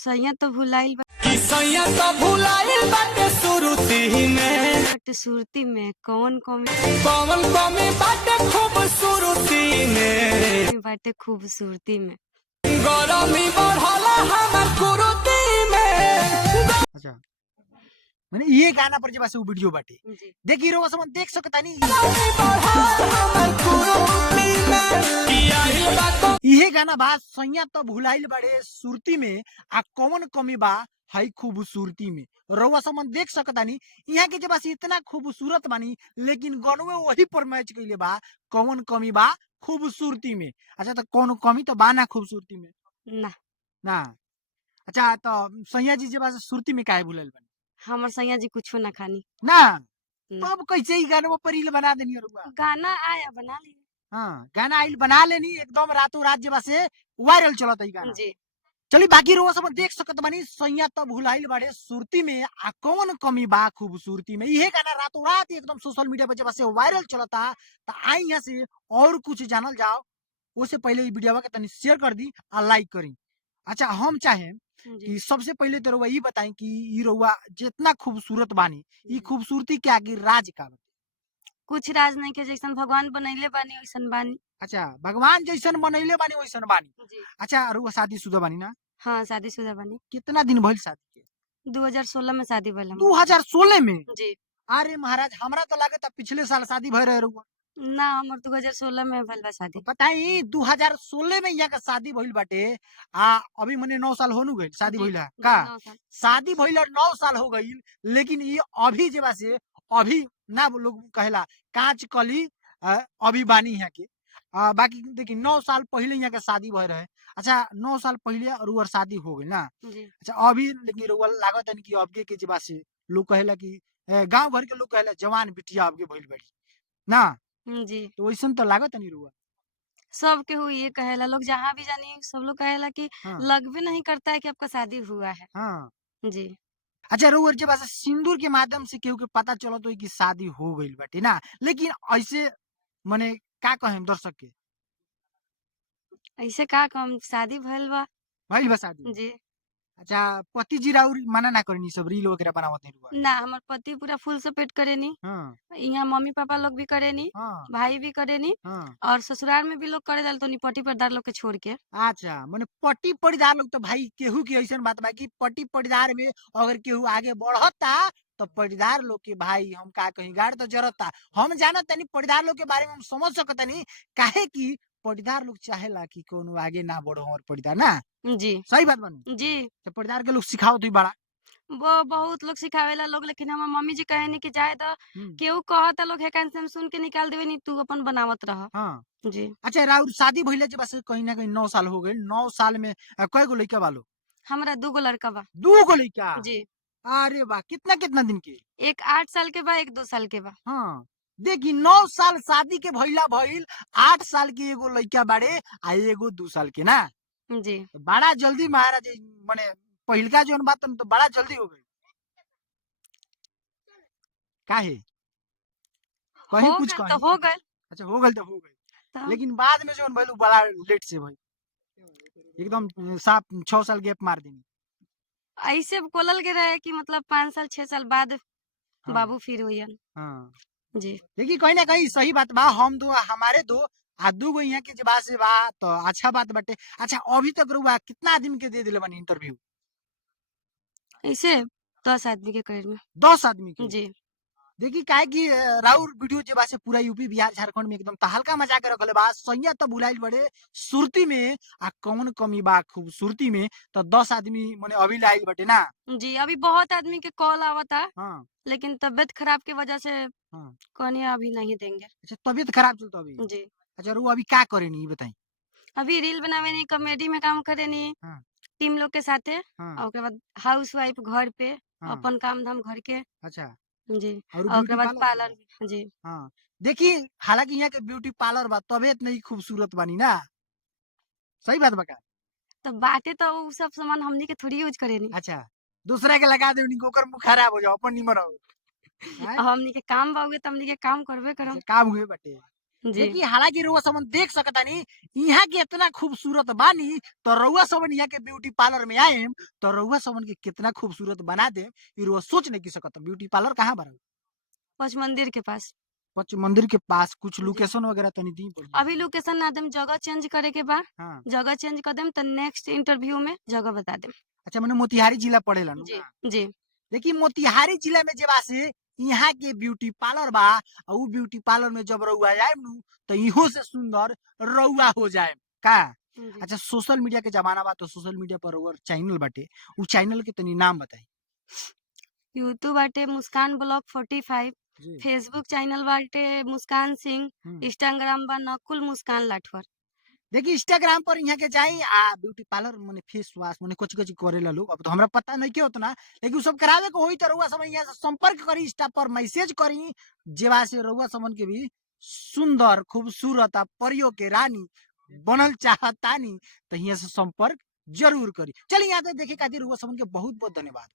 सैया तो भुलाइल कि सैया तो भुलाइल बाटे सुरुती में बाटे सुरती में कौन कमी कौन कमी बाटे खूबसूरती में बाटे खूबसूरती में। गरमी बढ़ला हमर कुरुती में। अच्छा मैंने ये गाना पर जब वो वीडियो बाटे जी देखी रो समझ देख सकता नहीं गरमी बढ़ला हमर कुरुती में कि आइल बा ये गाना बा सैया तो भुलाइल बाड़े सुरती में आ कौन कमी बा हाई खूबसूरती में रउआ समन देख सकता नहीं यहाँ के जब इतना खूबसूरत बानी लेकिन गनवे वही पर मैच कइले बा कौन कमी बा खूबसूरती में। अच्छा तो कौन कमी तो बा ना खूबसूरती में ना ना। अच्छा तो सैया जी जब सुरती में काहे भुलाइल बानी हमर सैया जी कुछो ना खानी ना ना। तो अब कैसे ही गाना पर रील बना देनी रउआ। गाना आया बना ली हाँ गाना आइल बना लेनी एकदम रातों रात जब से वायरल चलता ही गाना। जी चली बाकी रोज सब देख सकत बानी सैया तो भुलाइल बाड़े सुरती में आ कौन कमी बा खूबसूरती में। ये गाना रातों रात एकदम सोशल मीडिया पर जब से वायरल चलता तो आई यहाँ से और कुछ जानल जाओ उससे पहले ये वीडियो के तनी शेयर कर दी आ लाइक करी। अच्छा हम चाहे जी कि सबसे पहले तो रउआ ये बताई कि ये रउआ जितना खूबसूरत बानी ये खूबसूरती के आगे राज का बा? कुछ राज नहीं के जैसन भगवान बनैले बानी वैसन बानी। अच्छा भगवान जैसन बनैले बानी वैसन बानी। जी अच्छा रउआ शादीशुदा बानी ना हाँ शादीशुदा बानी। कितना दिन भइल शादी के 2016 में शादी भइल हमर। 2016 में। जी अरे महाराज हमरा तो लगे पिछले साल शादी भय रहे रहुआ। ना हमर 2016 में भइल बा शादी। बताई 2016 में यहाँ का शादी भइल बाटे आ अभी मने 9 साल होनु गइल शादी जी भइला जी का 9 साल। शादी भइला 9 साल हो गइल लेकिन ये अभी जेबा से अभी ना वो लोग कहेला कांच कली अभी बानी यहाँ के बाकी देखी 9 साल पहले यहाँ के शादी भय रहे। अच्छा 9 साल पहले रुआ शादी हो गई ना। जी अच्छा अभी लेकिन रुआ लागत है कि अबके के जेबा से लोग कहेला कि गांव घर के लोग कहेला जवान बिटिया अबके भइल बड़ी ना जी तो वैसन तो लागत नहीं रुआ। सब केहू ये कहेला लोग जहाँ भी जानी सब लोग कहेला कि हाँ लगभग नहीं करता है कि आपका शादी हुआ है। हाँ। जी अच्छा रउआ जब ऐसे सिंदूर के माध्यम से केहू के पता चलत होई कि शादी हो गइल बाटे ना लेकिन ऐसे मने का कहें दर्शक के ऐसे का कम शादी भइल बा। भइल बा शादी। जी अच्छा पति जी राउर मना ना करनी सब रील वगैरह बनावत नहीं रुआ। ना हमर पति पूरा फुल सपोर्ट करेनी। हाँ यहाँ मम्मी पापा लोग भी करेनी हाँ भाई भी करेनी हाँ। और ससुराल में भी लोग करे जाल तो पति पर्दार लोग के छोड़ के। अच्छा मने पट्टी पटीदार लोग तो भाई केहू की ऐसन बात बा कि पट्टी पटीदार में अगर केहू आगे बढ़ता तो पटीदार लोग के भाई हम का कहीं गाड़ तो जरता हम जानत तनी पटीदार लोग के बारे में हम समझ सकतनी काहे कि पटीदार लोग चाहेला कि कोनो आगे ना बढ़ो और पटीदार ना जी सही बात बनू जी तो पटीदार के लोग सिखावत हुई बड़ा। वो बहुत लोग सिखावेला लोग लेकिन हमार मम्मी जी कहे कि जाए तो हम्म, केहू कहता लोग है से हम सुन के निकाल देवे नहीं तू अपन बनावत रह। हाँ। जी अच्छा राउर शादी भइले जब बस कहीं ना कहीं 9 साल हो गए 9 साल में कय गो लइका बालो हमरा 2 गो लड़का बा। 2 गो लइका। जी अरे वाह कितना कितना दिन के। एक 8 साल के बा एक 2 साल के बा। हाँ देखी 9 साल शादी के भइला भइल 8 साल के एगो लइका बाड़े आ एगो 2 साल के ना जी तो बड़ा जल्दी महाराज मने पहिलका जोन बात तो बड़ा जल्दी हो गई काहे कहीं हो कुछ गल तो कहीं। हो गल। अच्छा हो गई तो हो गई तो लेकिन बाद में जोन भइल उ बड़ा लेट से भइल एकदम साफ 6 साल गैप मार देनी। ऐसे बोलल के रहे कि मतलब 5 साल 6 साल बाद हाँ बाबू फिर होयन। हाँ जी देखिए कहीं ना कहीं सही बात बा हम दो हमारे दो आ दू गो यहाँ के जे बात से बा तो अच्छा बात बाटे। अच्छा अभी तक रुआ कितना आदमी के दे दिले बानी इंटरव्यू ऐसे 10 आदमी के करीब में। 10 आदमी के। जी देखी काहे कि राउर वीडियो जे बा से पूरा यूपी बिहार झारखंड में एकदम तहलका मचा के रखले बा सैया तो बुलाइल बड़े सुरती में आ कौन कमी बा खूबसूरती में तो 10 आदमी मने अभी लाइल बटे ना। जी अभी बहुत आदमी के कॉल आवता हाँ लेकिन तबीयत खराब की वजह से हाँ। कहनी अभी नहीं देंगे। अच्छा तबीयत खराब चलता अभी। जी अच्छा रू अभी का करे नी बताई। अभी रील बनावे नहीं कॉमेडी में काम करे नहीं हाँ टीम लोग के साथे हाँ और ओकरे बाद हाउस वाइफ घर पे हाँ। अपन काम धाम घर के। अच्छा जी और और ओकरे ब्यूटी बाद पार्लर भी पार्लर बा? जी हाँ देखी हालांकि यहाँ के ब्यूटी पार्लर बा तबियत नहीं खूबसूरत बानी ना सही बात बका। तो बाटे तो उ सब सामान हमनी के थोड़ी यूज करे नहीं। अच्छा दूसरा के लगा दे ओकर मुंह खराब हो जाओ अपन निमर हो। हैं? और हमनी के काम बाउगे तो हमनी के काम करबे अच्छा करम। काम हुए बटे जी देखिए हालांकि रउआ समन देख सकतानी यहाँ के इतना खूबसूरत बानी तो रउआ समन यहाँ के ब्यूटी पार्लर में आए तो रउआ समन के कितना खूबसूरत बना दे ई रउआ सोच नहीं की सकता। ब्यूटी पार्लर कहाँ बा? पच मंदिर के पास। पच मंदिर के पास। कुछ जी लोकेशन वगैरह तनी दी पड़ी। अभी लोकेशन ना देम, जगह चेंज करे के बा, हाँ जगह चेंज कर देम तो नेक्स्ट इंटरव्यू में जगह बता देम। अच्छा मैंने मोतिहारी जिला पड़ेला नु जी ना। जी देखिए मोतिहारी जिला में जब से यहाँ के ब्यूटी पार्लर बा और उ ब्यूटी पार्लर में जब रउआ जाए नु तो इहो से सुंदर रउआ हो जाए का। जी अच्छा सोशल मीडिया के जमाना बा तो सोशल मीडिया पर रउआ चैनल बाटे उ चैनल के तनी नाम बताई। यूट्यूब बाटे मुस्कान ब्लॉग 45, जी फेसबुक चैनल बाटे मुस्कान सिंह, हम्म। इंस्टाग्राम बा नकुल मुस्कान लाठवर। देखिए इंस्टाग्राम पर यहाँ के जाई आ ब्यूटी पार्लर मने फेस वॉश मने कुछ कुछ करेला लोग। अब तो हमरा पता नहीं के उतना लेकिन उ सब करावे को होई तो रउआ समन यहाँ से संपर्क करी, इंस्टा पर मैसेज करी जेवा से रउआ समन के भी सुंदर खूबसूरत आ परियों के रानी बनल चाहतानी तो यहाँ से संपर्क जरूर करी। चलिए यहाँ तक देखे खातिर रउआ समन के बहुत बहुत धन्यवाद।